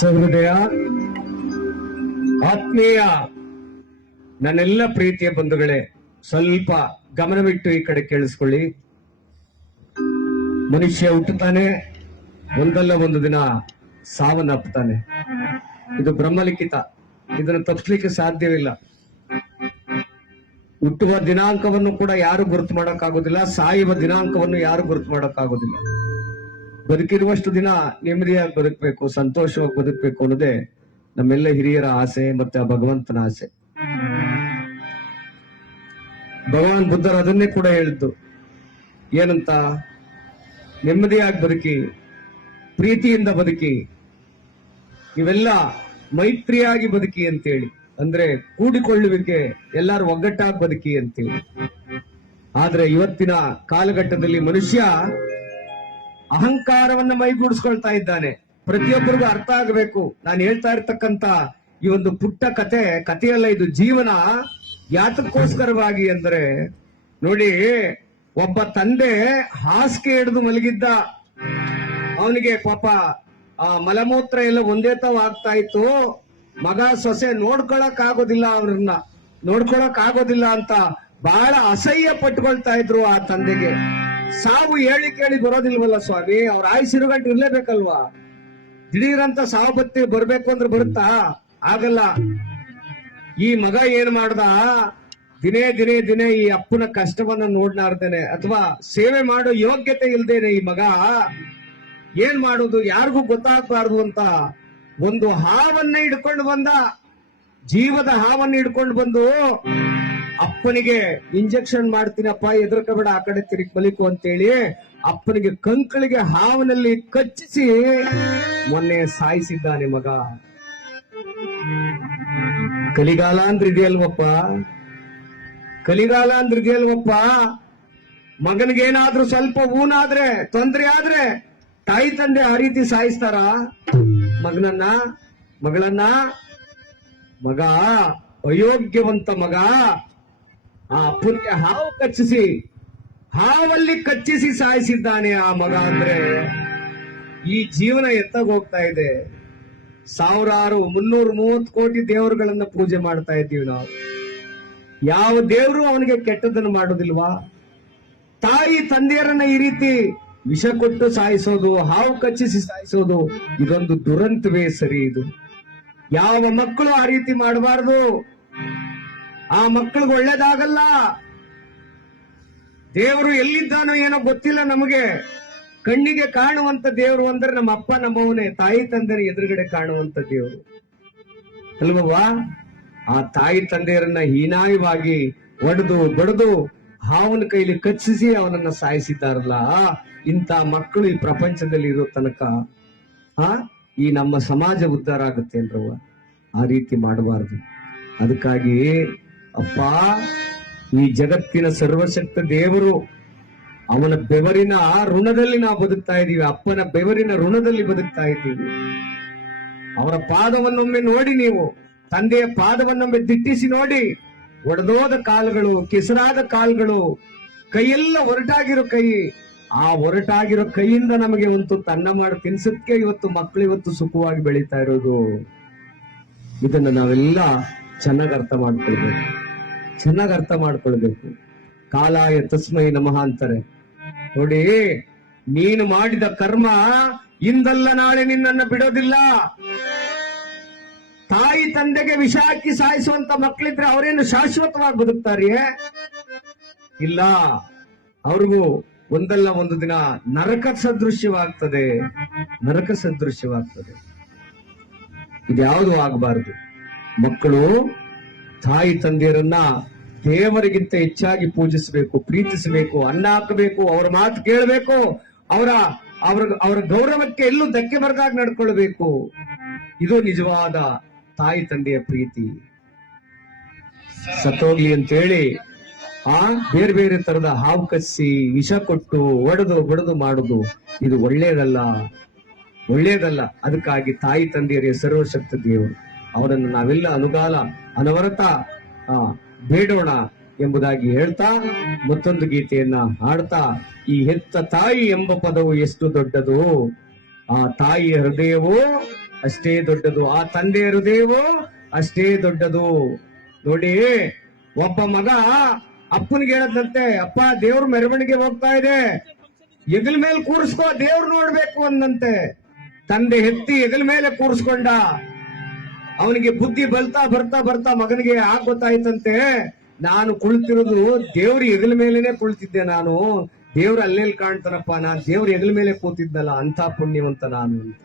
ಸಹೃದಯ, ಆತ್ಮೀಯ ನನ್ನೆಲ್ಲ ಪ್ರೀತಿಯ ಬಂಧುಗಳೇ, ಸ್ವಲ್ಪ ಗಮನವಿಟ್ಟು ಈ ಕಡೆ ಕೇಳಿಸ್ಕೊಳ್ಳಿ. ಮನುಷ್ಯ ಹುಟ್ಟುತ್ತಾನೆ, ಒಂದಲ್ಲ ಒಂದು ದಿನ ಸಾವನ್ನಪ್ಪುತ್ತಾನೆ. ಇದು ಬ್ರಹ್ಮಲಿಖಿತ, ಇದನ್ನು ತಪ್ಪಿಸ್ಲಿಕ್ಕೆ ಸಾಧ್ಯವಿಲ್ಲ. ಹುಟ್ಟುವ ದಿನಾಂಕವನ್ನು ಕೂಡ ಯಾರು ಗುರುತು ಮಾಡೋಕ್ಕಾಗೋದಿಲ್ಲ, ಸಾಯುವ ದಿನಾಂಕವನ್ನು ಯಾರು ಗುರುತು ಮಾಡೋಕ್ಕಾಗೋದಿಲ್ಲ. ಬದುಕಿರುವಷ್ಟು ದಿನ ನೆಮ್ಮದಿಯಾಗಿ ಬದುಕಬೇಕು, ಸಂತೋಷವಾಗಿ ಬದುಕಬೇಕು ಅನ್ನೋದೇ ನಮ್ಮೆಲ್ಲ ಹಿರಿಯರ ಆಸೆ ಮತ್ತೆ ಆ ಭಗವಂತನ ಆಸೆ. ಭಗವಾನ್ ಬುದ್ಧರು ಅದನ್ನೇ ಕೂಡ ಹೇಳಿದ್ದು. ಏನಂತ? ನೆಮ್ಮದಿಯಾಗಿ ಬದುಕಿ, ಪ್ರೀತಿಯಿಂದ ಬದುಕಿ, ಇವೆಲ್ಲ ಮೈತ್ರಿಯಾಗಿ ಬದುಕಿ ಅಂತೇಳಿ. ಅಂದ್ರೆ ಕೂಡಿಕೊಳ್ಳುವಿಕೆ, ಎಲ್ಲರೂ ಒಗ್ಗಟ್ಟಾಗಿ ಬದುಕಿ ಅಂತೇಳಿ. ಆದ್ರೆ ಇವತ್ತಿನ ಕಾಲಘಟ್ಟದಲ್ಲಿ ಮನುಷ್ಯ ಅಹಂಕಾರವನ್ನ ಮೈಗೂಡಿಸ್ಕೊಳ್ತಾ ಇದ್ದಾನೆ. ಪ್ರತಿಯೊಬ್ಬರಿಗೂ ಅರ್ಥ ಆಗಬೇಕು. ನಾನು ಹೇಳ್ತಾ ಇರ್ತಕ್ಕಂತ ಈ ಒಂದು ಪುಟ್ಟ ಕತೆ, ಕಥೆಯಲ್ಲ ಇದು ಜೀವನ. ಯಾತಕ್ಕೋಸ್ಕರವಾಗಿ ಅಂದ್ರೆ, ನೋಡಿ, ಒಬ್ಬ ತಂದೆ ಹಾಸಿಗೆ ಹಿಡಿದು ಮಲಗಿದ್ದ. ಅವನಿಗೆ ಪಾಪ, ಆ ಮಲಮೂತ್ರ ಎಲ್ಲ ಒಂದೇ ತಾವ್ ಆಗ್ತಾ ಇತ್ತು. ಮಗ ಸೊಸೆ ನೋಡ್ಕೊಳಕ್ ಆಗೋದಿಲ್ಲ ಅವ್ರನ್ನ. ನೋಡ್ಕೊಳಕ್ ಆಗೋದಿಲ್ಲ ಅಂತ ಬಹಳ ಅಸಹ್ಯ ಪಟ್ಕೊಳ್ತಾ ಇದ್ರು ಆ ತಂದೆಗೆ. ಸಾವು ಹೇಳಿ ಕೇಳಿ ಬರೋದಿಲ್ವಲ್ಲ ಸ್ವಾಮಿ? ಅವ್ರ ಆಯುಸಿರು ಗಂಟೆ ಇರ್ಲೇಬೇಕಲ್ವಾ? ದಿಢೀರಂತ ಸಾವು ಬತ್ತಿ ಬರ್ಬೇಕು ಅಂದ್ರೆ ಬರುತ್ತಾ? ಆಗಲ್ಲ. ಈ ಮಗ ಏನ್ ಮಾಡ್ದ? ದಿನೇ ದಿನೇ ದಿನೇ ಈ ಅಪ್ಪನ ಕಷ್ಟವನ್ನ ನೋಡ್ನಾರ್ದೇನೆ ಅಥವಾ ಸೇವೆ ಮಾಡೋ ಯೋಗ್ಯತೆ ಇಲ್ದೇನೆ ಈ ಮಗ? ಏನ್ ಮಾಡೋದು? ಯಾರಿಗೂ ಗೊತ್ತಾಗಬಾರ್ದು ಅಂತ ಒಂದು ಹಾವನ್ನ ಹಿಡ್ಕೊಂಡು ಬಂದ. ಜೀವದ ಹಾವನ್ನ ಹಿಡ್ಕೊಂಡು ಬಂದು ಅಪ್ಪನಿಗೆ ಇಂಜೆಕ್ಷನ್ ಮಾಡ್ತೀನಪ್ಪ, ಎದುರ್ಕಬೇಡ, ಆ ಕಡೆ ತಿರುಗಿ ಬಲಿಕು ಅಂತೇಳಿ ಅಪ್ಪನಿಗೆ ಕಂಕಳಿಗೆ ಹಾವನಲ್ಲಿ ಕಚ್ಚಿಸಿ ಮೊನ್ನೆ ಸಾಯಿಸಿದ್ದಾನೆ ಮಗ. ಕಲಿಗಾಲ ಅಂದ್ರೆ ಇದೆಯಲ್ವಪ್ಪ ಕಲಿಗಾಲ ಅಂದ್ರೆ ಇದೆಯಲ್ವಪ್ಪ ಮಗನಿಗೇನಾದ್ರೂ ಸ್ವಲ್ಪ ಊನಾದ್ರೆ, ತೊಂದ್ರೆ ಆದ್ರೆ ತಾಯಿ ತಂದೆ ಆ ರೀತಿ ಸಾಯಿಸ್ತಾರ? ಮಗನನ್ನ, ಮಗಳನ್ನ? ಮಗ, ಅಯೋಗ್ಯವಂತ ಮಗ. ಆ ಅಪ್ಪನಿಗೆ ಹಾವು ಕಚ್ಚಿಸಿ, ಹಾವಲ್ಲಿ ಕಚ್ಚಿಸಿ ಸಾಯಿಸಿದ್ದಾನೆ ಆ ಮಗ ಅಂದ್ರೆ ಈ ಜೀವನ ಎತ್ತಗೋಗ್ತಾ ಇದೆ. ಸಾವಿರಾರು ಮುನ್ನೂರ ಮೂವತ್ತು ಕೋಟಿ ದೇವರುಗಳನ್ನ ಪೂಜೆ ಮಾಡ್ತಾ ಇದ್ದೀವಿ ನಾವು. ಯಾವ ದೇವರು ಅವನಿಗೆ ಕೆಟ್ಟದನ್ನು ಮಾಡೋದಿಲ್ವಾ? ತಾಯಿ ತಂದೆಯರನ್ನ ಈ ರೀತಿ ವಿಷ ಕೊಟ್ಟು ಸಾಯಿಸೋದು, ಹಾವು ಕಚ್ಚಿಸಿ ಸಾಯಿಸೋದು, ಇದೊಂದು ದುರಂತವೇ ಸರಿ ಇದು. ಯಾವ ಮಕ್ಕಳು ಆ ರೀತಿ ಮಾಡಬಾರ್ದು? ಆ ಮಕ್ಕಳಿಗೆ ಒಳ್ಳೇದಾಗಲ್ಲ. ದೇವರು ಎಲ್ಲಿದ್ದಾನೋ ಏನೋ ಗೊತ್ತಿಲ್ಲ ನಮಗೆ. ಕಣ್ಣಿಗೆ ಕಾಣುವಂತ ದೇವರು ಅಂದ್ರೆ ನಮ್ಮ ಅಪ್ಪ, ನಮ್ಮವನೇ, ತಾಯಿ ತಂದೆಯ ಎದುರುಗಡೆ ಕಾಣುವಂತ ದೇವರು. ಅಲ್ವವಾ ಆ ತಾಯಿ, ತಂದೆಯರನ್ನ ಹೀನಾಯವಾಗಿ ಒಡೆದು, ಬಡದು ಹಾವನ ಕೈಲಿ ಕಚ್ಚಿಸಿ ಅವನನ್ನ ಸಾಯಿಸಿದ್ದಾರಲ್ಲ. ಇಂಥ ಮಕ್ಕಳು ಈ ಪ್ರಪಂಚದಲ್ಲಿ ಇರೋ ತನಕ. ಆ? ಈ ನಮ್ಮ ಸಮಾಜ ಉದ್ಧಾರ ಆಗುತ್ತೆ ಅಲ್ರವ್ವ ಆ ರೀತಿ ಮಾಡಬಾರದು. ಅದಕ್ಕಾಗಿ ಅಪ್ಪ, ಈ ಜಗತ್ತಿನ ಸರ್ವಶಕ್ತ ದೇವರು, ಅವನ ಬೆವರಿನ ಋಣದಲ್ಲಿ ನಾವು ಬದುಕ್ತಾ ಇದ್ದೀವಿ, ಅಪ್ಪನ ಬೆವರಿನ ಋಣದಲ್ಲಿ ಬದುಕ್ತಾ ಇದ್ದೀವಿ. ಅವರ ಪಾದವನ್ನೊಮ್ಮೆ ನೋಡಿ ನೀವು, ತಂದೆಯ ಪಾದವನ್ನೊಮ್ಮೆ ದಿಟ್ಟಿಸಿ ನೋಡಿ, ಒಡೆದೋದ ಕಾಲುಗಳು, ಕೆಸರಾದ ಕಾಲುಗಳು, ಕೈಯೆಲ್ಲ ಒರಟಾಗಿರೋ ಕೈ, ಆ ಒರಟಾಗಿರೋ ಕೈಯಿಂದ ನಮಗೆ ಒಂದು ತನ್ನ ಮಾಡಿ ತಿನ್ಸಕ್ಕೆ ಇವತ್ತು ಮಕ್ಕಳು ಇವತ್ತು ಸುಖವಾಗಿ ಬೆಳೀತಾ ಇರೋದು. ಇದನ್ನ ನಾವೆಲ್ಲ ಚೆನ್ನಾಗಿ ಅರ್ಥ ಮಾಡ್ಕೊಳ್ಬೇಕು. ಚೆನ್ನಾಗಿ ಅರ್ಥ ಮಾಡ್ಕೊಳ್ಬೇಕು. ಕಾಲಾಯ ತಸ್ಮೈ ನಮಃ ಅಂತಾರೆ. ನೋಡಿ, ನೀನು ಮಾಡಿದ ಕರ್ಮ ಇಂದಲ್ಲ ನಾಳೆ ನಿನ್ನನ್ನು ಬಿಡೋದಿಲ್ಲ. ತಾಯಿ ತಂದೆಗೆ ವಿಷ ಹಾಕಿ ಸಾಯಿಸುವಂತ ಮಕ್ಕಳಿದ್ರೆ ಅವರೇನು ಶಾಶ್ವತವಾಗಿ ಬದುಕ್ತಾರಿಯೇ? ಇಲ್ಲ, ಅವ್ರಿಗೂ ಒಂದಲ್ಲ ಒಂದು ದಿನ ನರಕ ಸದೃಶ್ಯವಾಗ್ತದೆ. ನರಕ ಸದೃಶ್ಯವಾಗ್ತದೆ. ಇದ್ಯಾವುದು ಆಗಬಾರದು. ಮಕ್ಕಳು ತಾಯಿ ತಂದೆಯರನ್ನ ದೇವರಿಗಿಂತ ಹೆಚ್ಚಾಗಿ ಪೂಜಿಸಬೇಕು, ಪ್ರೀತಿಸಬೇಕು, ಅನ್ನ ಹಾಕಬೇಕು, ಅವರ ಮಾತು ಕೇಳಬೇಕು, ಅವರ, ಅವ್ರ, ಅವರ ಗೌರವಕ್ಕೆ ಎಲ್ಲೂ ಧಕ್ಕೆ ಬರದಾಗ ನಡ್ಕೊಳ್ಬೇಕು. ಇದು ನಿಜವಾದ ತಾಯಿ ತಂದೆಯ ಪ್ರೀತಿ. ಸತ್ತೋಗ್ಲಿ ಅಂತೇಳಿ ಆ ಬೇರೆ ಬೇರೆ ತರದ ಹಾವು ಕಸಿ ವಿಷ ಕೊಟ್ಟು ಒಡೆದು, ಬಡದು ಮಾಡುದು ಇದು ಒಳ್ಳೇದಲ್ಲ ಒಳ್ಳೇದಲ್ಲ ಅದಕ್ಕಾಗಿ ತಾಯಿ ತಂದೆಯರೇ ಸರ್ವಶಕ್ತ ದೇವರು. ಅವರನ್ನು ನಾವೆಲ್ಲ ಅನುಗಾಲ ಅನವರತ ಬೇಡೋಣ ಎಂಬುದಾಗಿ ಹೇಳ್ತಾ ಮತ್ತೊಂದು ಗೀತೆಯನ್ನ ಹಾಡ್ತಾ, ಈ ಹೆತ್ತ ತಾಯಿ ಎಂಬ ಪದವು ಎಷ್ಟು ದೊಡ್ಡದು? ಆ ತಾಯಿಯ ಹೃದಯವು ಅಷ್ಟೇ ದೊಡ್ಡದು, ಆ ತಂದೆಯ ಹೃದಯವು ಅಷ್ಟೇ ದೊಡ್ಡದು. ನೋಡಿ, ಒಬ್ಬ ಮಗ ಅಪ್ಪನಿಗೆ ಹೇಳದಂತೆ ಅಪ್ಪ, ದೇವ್ರ ಮೆರವಣಿಗೆ ಹೋಗ್ತಾ ಇದೆ, ಎಗಲ್ ಮೇಲೆ ಕೂರಿಸ್ಕೋ, ದೇವ್ರು ನೋಡ್ಬೇಕು ಅಂದಂತೆ ತಂದೆ ಹೆತ್ತಿ ಎಗಲ್ ಮೇಲೆ ಕೂರಿಸ್ಕೊಂಡ. ಅವನಿಗೆ ಬುದ್ಧಿ ಬಲ್ತಾ ಬರ್ತಾ ಬರ್ತಾ ಮಗನಿಗೆ ಆಗ್ ಗೊತ್ತಾಯ್ತಂತೆ. ನಾನು ಕುಳಿತಿರೋದು ದೇವ್ರ ಎಗಲ ಮೇಲೇನೆ ಕುಳಿತಿದ್ದೆ ನಾನು. ದೇವ್ರ ಅಲ್ಲೇಲಿ ಕಾಣ್ತಾರಪ್ಪ, ನಾನು ದೇವ್ರ ಎಗಲ ಮೇಲೆ ಕೂತಿದ್ದಲ್ಲ ಅಂತ ಪುಣ್ಯವಂತ ನಾನು ಅಂತ.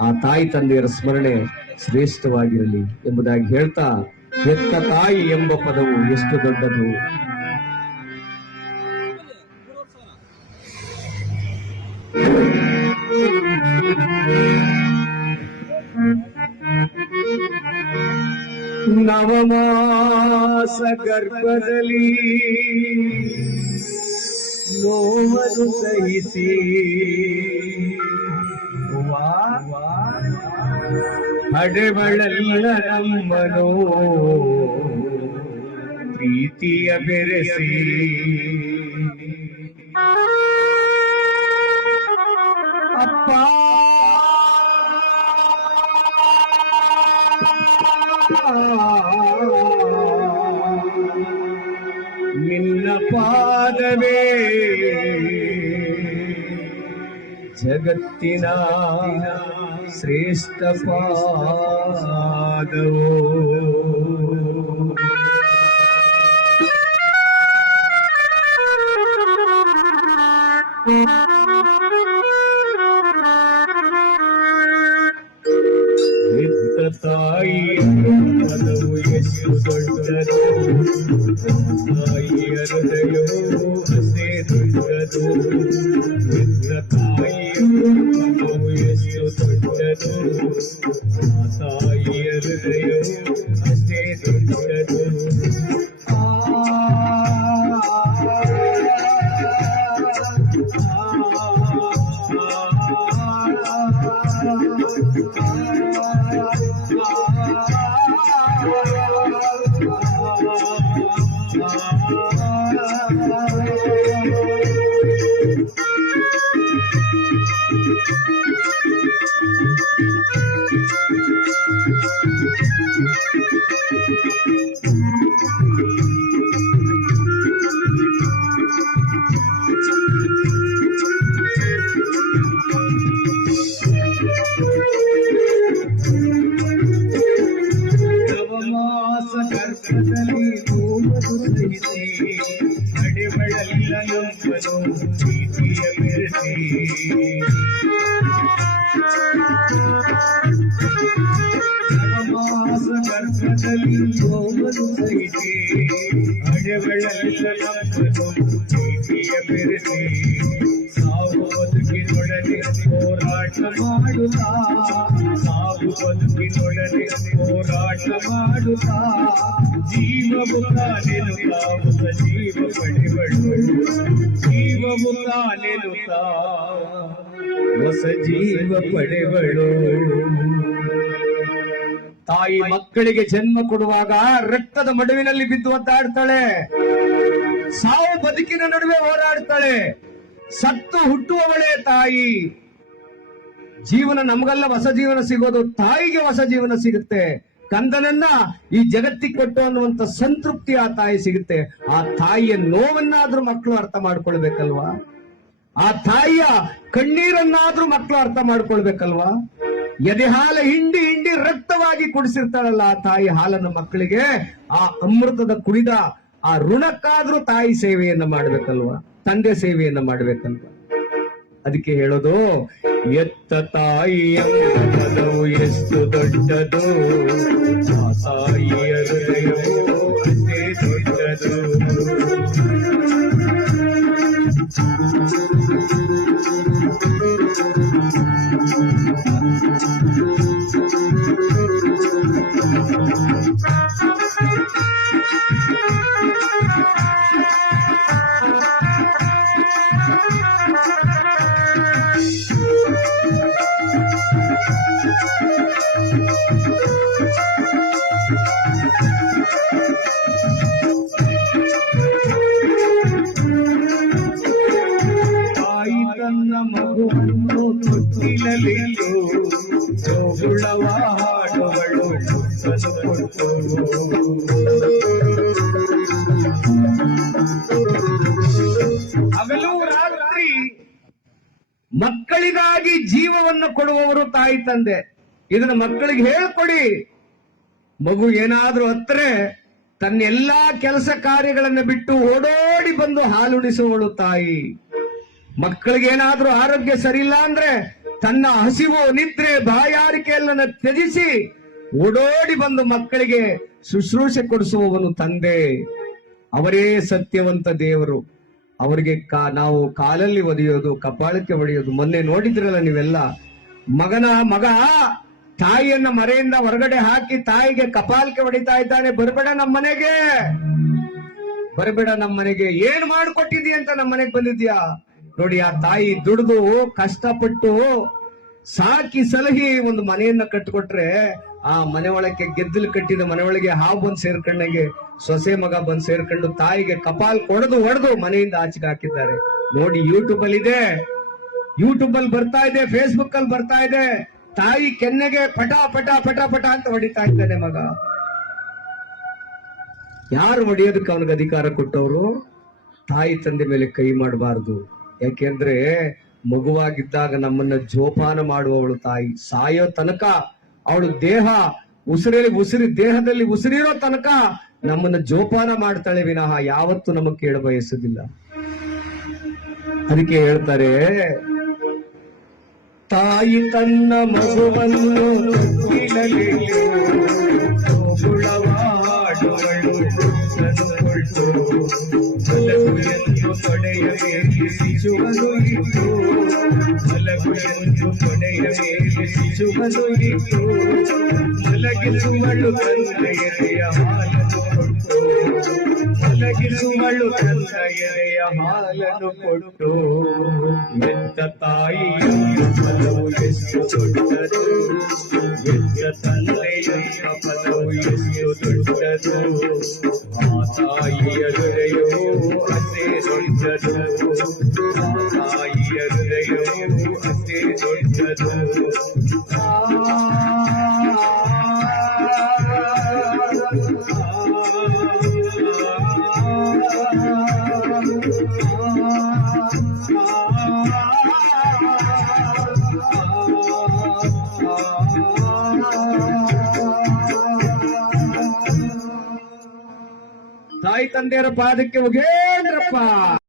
ಆ ತಾಯಿ ತಂದೆಯರ ಸ್ಮರಣೆ ಶ್ರೇಷ್ಠವಾಗಿರಲಿ ಎಂಬುದಾಗಿ ಹೇಳ್ತಾ ಹೆತ್ತ ತಾಯಿ ಎಂಬ ಪದವು ಎಷ್ಟು ದೊಡ್ಡದು. ನವಮಾಸ ಗರ್ಭದಲ್ಲಿ ನೋವನು ಸಹಿಸಿ ಹಡೆಬಳೆಲ್ಲ ನಮ್ಮನೋ ಪ್ರೀತಿಯ ಬೆರೆಸಿ. ಅಪ್ಪ ಪಾದವೇ ಜಗತ್ತಿನ ಶ್ರೇಷ್ಠ ಪಾದವೋ. ತಾಯಿಯ ಹೃದಯವು ಅಷ್ಟೇ ದೊಡ್ಡದು ಹೆತ್ತ ತಾಯಿ ಪದವು ಎಷ್ಟು ದೊಡ್ಡದು ಆ ತಾಯಿಯ ಹೃದಯವು ಅಷ್ಟೇ ದೊಡ್ಡದು ನವಮಾಸ ಸಾವು ಬದುಕಿನೊಡನೆ ಹೋರಾಟ ಮಾಡುತ್ತಾ ಸಾವು ಬದುಕಿನೊಡನೆ ಹೋರಾಟ ಮಾಡುತ್ತಾ ಜೀವವು ಕಾನೆನುತ್ತಾ ಹೊಸ ಜೀವ ಪಡೆವಳು ಜೀವವು ಕಾನೆನುತ್ತಾ ಹೊಸ ಜೀವ ಪಡೆವಳು ತಾಯಿ ಮಕ್ಕಳಿಗೆ ಜನ್ಮ ಕೊಡುವಾಗ ರಕ್ತದ ಮಡುವಿನಲ್ಲಿ ಬಿದ್ದು ಒದ್ದಾಡ್ತಾಳೆ. ಸಾವು ಬದುಕಿನ ನಡುವೆ ಹೋರಾಡ್ತಾಳೆ. ಸತ್ತು ಹುಟ್ಟುವವಳೆ ತಾಯಿ. ಜೀವನ ನಮಗೆಲ್ಲ, ಹೊಸ ಜೀವನ ಸಿಗೋದು ತಾಯಿಗೆ ಹೊಸ ಜೀವನ ಸಿಗುತ್ತೆ. ಕಂದನನ್ನ ಈ ಜಗತ್ತಿಗೆ ಕೊಟ್ಟು ಅನ್ನುವಂತ ಸಂತೃಪ್ತಿ ಆ ತಾಯಿ ಸಿಗುತ್ತೆ. ಆ ತಾಯಿಯ ನೋವನ್ನಾದ್ರೂ ಮಕ್ಕಳು ಅರ್ಥ ಮಾಡ್ಕೊಳ್ಬೇಕಲ್ವಾ? ಆ ತಾಯಿಯ ಕಣ್ಣೀರನ್ನಾದ್ರೂ ಮಕ್ಕಳು ಅರ್ಥ ಮಾಡ್ಕೊಳ್ಬೇಕಲ್ವಾ? ಎದೆಹಾಲ ಹಿಂಡಿ ಹಿಂಡಿ ರಕ್ತವಾಗಿ ಕುಡಿಸಿರ್ತಾಳಲ್ಲ ಆ ತಾಯಿ ಹಾಲನ್ನು ಮಕ್ಕಳಿಗೆ, ಆ ಅಮೃತದ ಕುಡಿದ ಆ ಋಣಕ್ಕಾದ್ರೂ ತಾಯಿ ಸೇವೆಯನ್ನ ಮಾಡ್ಬೇಕಲ್ವಾ? ತಂದೆ ಸೇವೆಯನ್ನ ಮಾಡ್ಬೇಕಲ್ವ? ಅದಕ್ಕೆ ಹೇಳೋದು, ಎತ್ತ ತಾಯಿಯ ಎಷ್ಟು ದೊಡ್ಡದು? ಆ ತಾಯಿಯ ಹೃದಯವು Thank you. ಮಕ್ಕಳಿಗಾಗಿ ಜೀವವನ್ನು ಕೊಡುವವರು ತಾಯಿ ತಂದೆ. ಇದನ್ನ ಮಕ್ಕಳಿಗೆ ಹೇಳ್ಕೊಡಿ. ಮಗು ಏನಾದರೂ ಹತ್ರೆ ತನ್ನ ಎಲ್ಲಾ ಕೆಲಸ ಕಾರ್ಯಗಳನ್ನು ಬಿಟ್ಟು ಓಡೋಡಿ ಬಂದು ಹಾಲುಣಿಸುವಳು ತಾಯಿ. ಮಕ್ಕಳಿಗೆ ಏನಾದ್ರೂ ಆರೋಗ್ಯ ಸರಿಯಿಲ್ಲ ಅಂದ್ರೆ ತನ್ನ ಹಸಿವು, ನಿದ್ರೆ ಬಾಯಾರಿಕೆಯನ್ನ ತ್ಯಜಿಸಿ ಓಡೋಡಿ ಬಂದು ಮಕ್ಕಳಿಗೆ ಶುಶ್ರೂಷೆ ಕೊಡಿಸುವವನು ತಂದೆ. ಅವರೇ ಸತ್ಯವಂತ ದೇವರು. ಅವರಿಗೆ ನಾವು ಕಾಲಲ್ಲಿ ಒದೆಯೋದು, ಕಪಾಳಕ್ಕೆ ಒಡೆಯೋದು, ಮೊನ್ನೆ ನೋಡಿದ್ರಲ್ಲ ನೀವೆಲ್ಲ? ಮಗನ, ಮಗ, ತಾಯಿಯನ್ನ ಮರೆಯಿಂದ ಹೊರಗಡೆ ಹಾಕಿ ತಾಯಿಗೆ ಕಪಾಲಕ್ಕೆ ಹೊಡಿತಾ ಇದ್ದಾನೆ, ಬರಬೇಡ ನಮ್ಮ ಮನೆಗೆ. ಬರಬೇಡ ನಮ್ಮ ಮನೆಗೆ. ಏನ್ ಮಾಡ್ಕೊಟ್ಟಿದ್ಯಾ ಅಂತ ನಮ್ಮ ಮನೆಗೆ ಬಂದಿದ್ಯಾ ನೋಡಿ, ಆ ತಾಯಿ ದುಡಿದು, ಕಷ್ಟಪಟ್ಟು ಸಾಕಿ ಸಲಹಿ ಒಂದು ಮನೆಯನ್ನ ಕಟ್ಟಿಕೊಟ್ರೆ ಆ ಮನೆ ಒಳಕ್ಕೆ ಗೆದ್ದಲು ಕಟ್ಟಿದ ಮನೆ ಒಳಗೆ ಹಾವು ಬಂದ್ ಸೇರ್ಕೊಂಡಂಗೆ ಸೊಸೆ ಮಗ ಬಂದು ಸೇರ್ಕೊಂಡು ತಾಯಿಗೆ ಕಪಾಲ್ ಕೊಡದು ಹೊಡೆದು ಮನೆಯಿಂದ ಆಚೆಗೆ ಹಾಕಿದ್ದಾರೆ. ನೋಡಿ ಯೂಟ್ಯೂಬ್ ಅಲ್ಲಿ ಇದೆ. ಯೂಟ್ಯೂಬ್ ಅಲ್ಲಿ ಬರ್ತಾ ಇದೆ ಫೇಸ್ಬುಕ್ ಅಲ್ಲಿ ಬರ್ತಾ ಇದೆ. ತಾಯಿ ಕೆನ್ನೆಗೆ ಪಟ ಪಟ ಪಟ ಪಟ ಅಂತ ಹೊಡಿತಾ ಇದ್ದಾನೆ ಮಗ. ಯಾರು ಹೊಡೆಯೋದಕ್ಕೆ ಅವನಿಗೆ ಅಧಿಕಾರ ಕೊಟ್ಟವರು? ತಾಯಿ ತಂದೆ ಮೇಲೆ ಕೈ ಮಾಡಬಾರದು. ಯಾಕೆಂದ್ರೆ ಮಗುವಾಗಿದ್ದಾಗ ನಮ್ಮನ್ನ ಜೋಪಾನ ಮಾಡುವವಳು ತಾಯಿ. ಸಾಯೋ ತನಕ ಅವಳು ದೇಹ ಉಸಿರಲ್ಲಿ ಉಸಿರಿ, ದೇಹದಲ್ಲಿ ಉಸಿರಿರೋ ತನಕ ನಮ್ಮನ್ನ ಜೋಪಾನ ಮಾಡ್ತಾಳೆ ವಿನಃ. ಯಾವತ್ತು ನಮಗ್ ಕೇಳ ಬಯಸುದಿಲ್ಲ ಅದಕ್ಕೆ ಹೇಳ್ತಾರೆ, ತಾಯಿ ತನ್ನ ಮಗುವನ್ನು ಜೋಗುಳವಾಡುಗಳು ಮುತ್ತನು ಕೊಟ್ಟು ಮಲಗು ಎಂದು ಕೊಡೆಯ ಮೇಲೆ ಶಿಶುವನ್ನು ಇಟ್ಟು ಮಲಗಿಸುವಳು ತನ್ನ ಎದೆಯ ಹಾಲನ್ನು ಕೊಟ್ಟು ಮಲಗಿಸುವಳು ತನ್ನ ಎದೆಯ ಹಾಲನ್ನು ಕೊಟ್ಟು ಎತ್ತ ತಾಯಿಯ ಫಲವು ಎಷ್ಟು ದೊಡ್ಡದು ಎತ್ತ ತಂದೆಯ ಫಲವು ಎಷ್ಟು ದೊಡ್ಡದು ಆ ತಾಯಿಯ ಹೃದಯವು ಅಷ್ಟೇ ದೊಡ್ಡದು ಆ ತಾಯಿಯ ಹೃದಯವು ಅಷ್ಟೇ ದೊಡ್ಡದು ತಂದೆಯರ ಪಾದಕ್ಕೆ ಹೋಗೇಂದ್ರಪ್ಪ